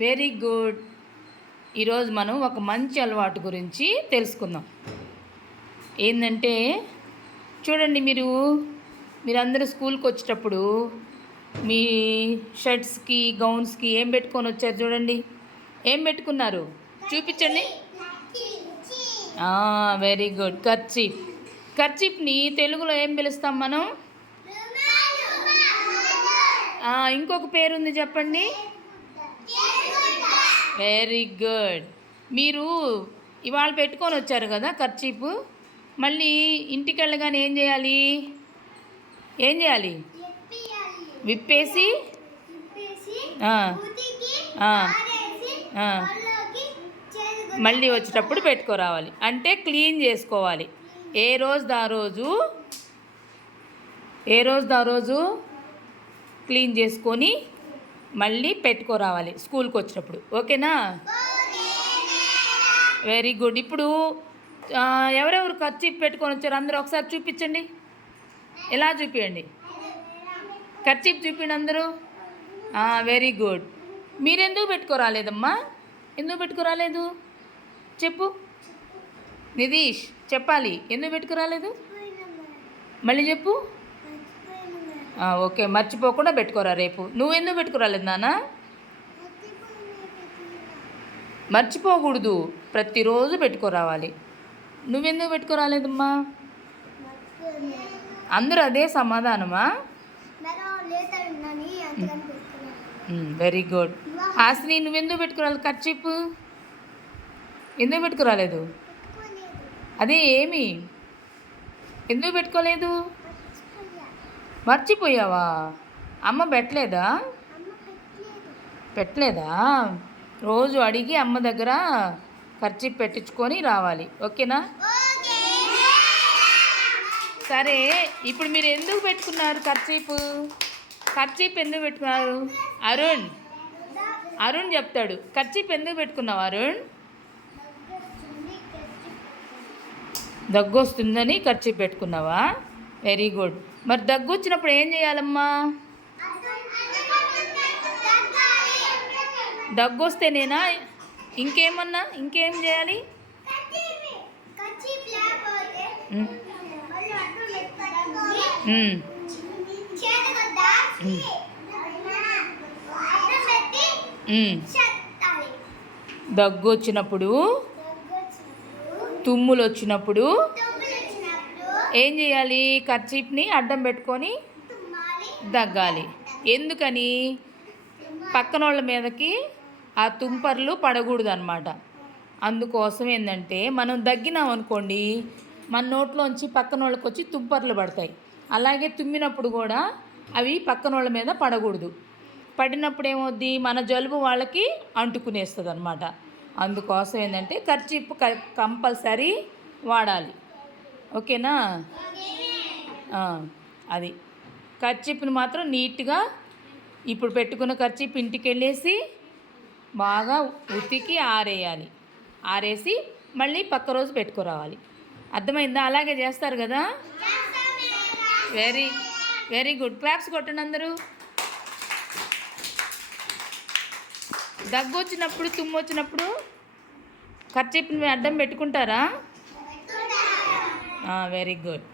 Very good. ఈరోజు మనం ఒక మంచి అలవాటు గురించి తెలుసుకుందాం. ఏంటంటే చూడండి, మీరందరూ స్కూల్కి వచ్చేటప్పుడు మీ షర్ట్స్కి గౌన్స్కి ఏం పెట్టుకొని వచ్చారు? చూడండి, ఏం పెట్టుకున్నారు? చూపించండి. Very good. కర్చీఫ్. కర్చీఫ్ని తెలుగులో ఏం పిలుస్తాం మనం? ఇంకొక పేరుంది, చెప్పండి. Very good. మీరు ఇవాళ పెట్టుకొని వచ్చారు కదా కర్చీఫ్, మళ్ళీ ఇంటికి వెళ్ళగానే ఏం చేయాలి? విప్పేసి మళ్ళీ వచ్చేటప్పుడు పెట్టుకోరావాలి. అంటే క్లీన్ చేసుకోవాలి. ఏ రోజు ఆ రోజు క్లీన్ చేసుకొని మళ్ళీ పెట్టుకోరావాలి స్కూల్కి వచ్చినప్పుడు. ఓకేనా? Very good. ఇప్పుడు ఎవరెవరు కర్చీఫ్ పెట్టుకొని వచ్చారు అందరూ ఒకసారి చూపించండి. ఎలా చూపించండి? కర్చీఫ్ చూపించండి అందరూ. Very good. మీరెందుకు పెట్టుకోరాలేదమ్మా? ఎందుకు పెట్టుకోరాలేదు? చెప్పు నితీష్, చెప్పాలి. ఎందుకు పెట్టుకోరాలేదు? మళ్ళీ చెప్పు. ఓకే, మర్చిపోకుండా పెట్టుకోరా రేపు. నువ్వెందుకు పెట్టుకోరాలేదు నాన్న? మర్చిపోకూడదు, ప్రతిరోజు పెట్టుకోరావాలి. నువ్వెందుకు పెట్టుకోరాలేదమ్మా? అందరూ అదే సమాధానమా? Very good. హాసిని, నువ్వెందుకు పెట్టుకోరాలేదు కర్చీఫ్? ఎందుకు పెట్టుకోరాలేదు? అదే ఏమి? ఎందుకు పెట్టుకోలేదు? మర్చిపోయావా? అమ్మ పెట్టలేదా? రోజు అడిగి అమ్మ దగ్గర కర్చీఫ్ పెట్టించుకొని రావాలి. ఓకేనా? సరే, ఇప్పుడు మీరు ఎందుకు పెట్టుకున్నారు కర్చీఫ్ ఎందుకు పెట్టుకున్నారు? అరుణ్ చెప్తాడు. కర్చీఫ్ ఎందుకు పెట్టుకున్నావు అరుణ్? దగ్గు వస్తుందని కర్చీఫ్ పెట్టుకున్నావా? Very good. మరి దగ్గు వచ్చినప్పుడు ఏం చేయాలమ్మా? దగ్గు వస్తేనేనా? ఇంకేం చేయాలి? దగ్గు వచ్చినప్పుడు, తుమ్ములు వచ్చినప్పుడు ఏం చేయాలి? కర్చీఫ్ని అడ్డం పెట్టుకొని దగ్గాలి. ఎందుకని? పక్కన వాళ్ళ మీదకి ఆ తుంపర్లు పడకూడదు అన్నమాట. అందుకోసం ఏంటంటే, మనం దగ్గినాం అనుకోండి, మన నోట్లోంచి పక్కన వాళ్ళకి వచ్చి తుంపర్లు పడతాయి. అలాగే తుమ్మినప్పుడు కూడా అవి పక్కన వాళ్ళ మీద పడకూడదు. పడినప్పుడు ఏమవుద్ది? మన జలుబు వాళ్ళకి అంటుకునేస్తుంది అన్నమాట. అందుకోసం ఏంటంటే కర్చీఫ్ కంపల్సరీ వాడాలి. ఓకేనా? అది కర్చీఫ్ని మాత్రం నీట్గా ఇప్పుడు పెట్టుకున్న కర్చీఫ్ ఇంటికి వెళ్ళేసి బాగా ఉతికి ఆరేసి మళ్ళీ పక్క రోజు పెట్టుకురావాలి. అర్థమైందా? అలాగే చేస్తారు కదా? Very good. క్లాప్స్ కొట్టండి అందరూ. దగ్గు వచ్చినప్పుడు, తుమ్ము వచ్చినప్పుడు కర్చీఫ్ని అడ్డం పెట్టుకుంటారా? Very good.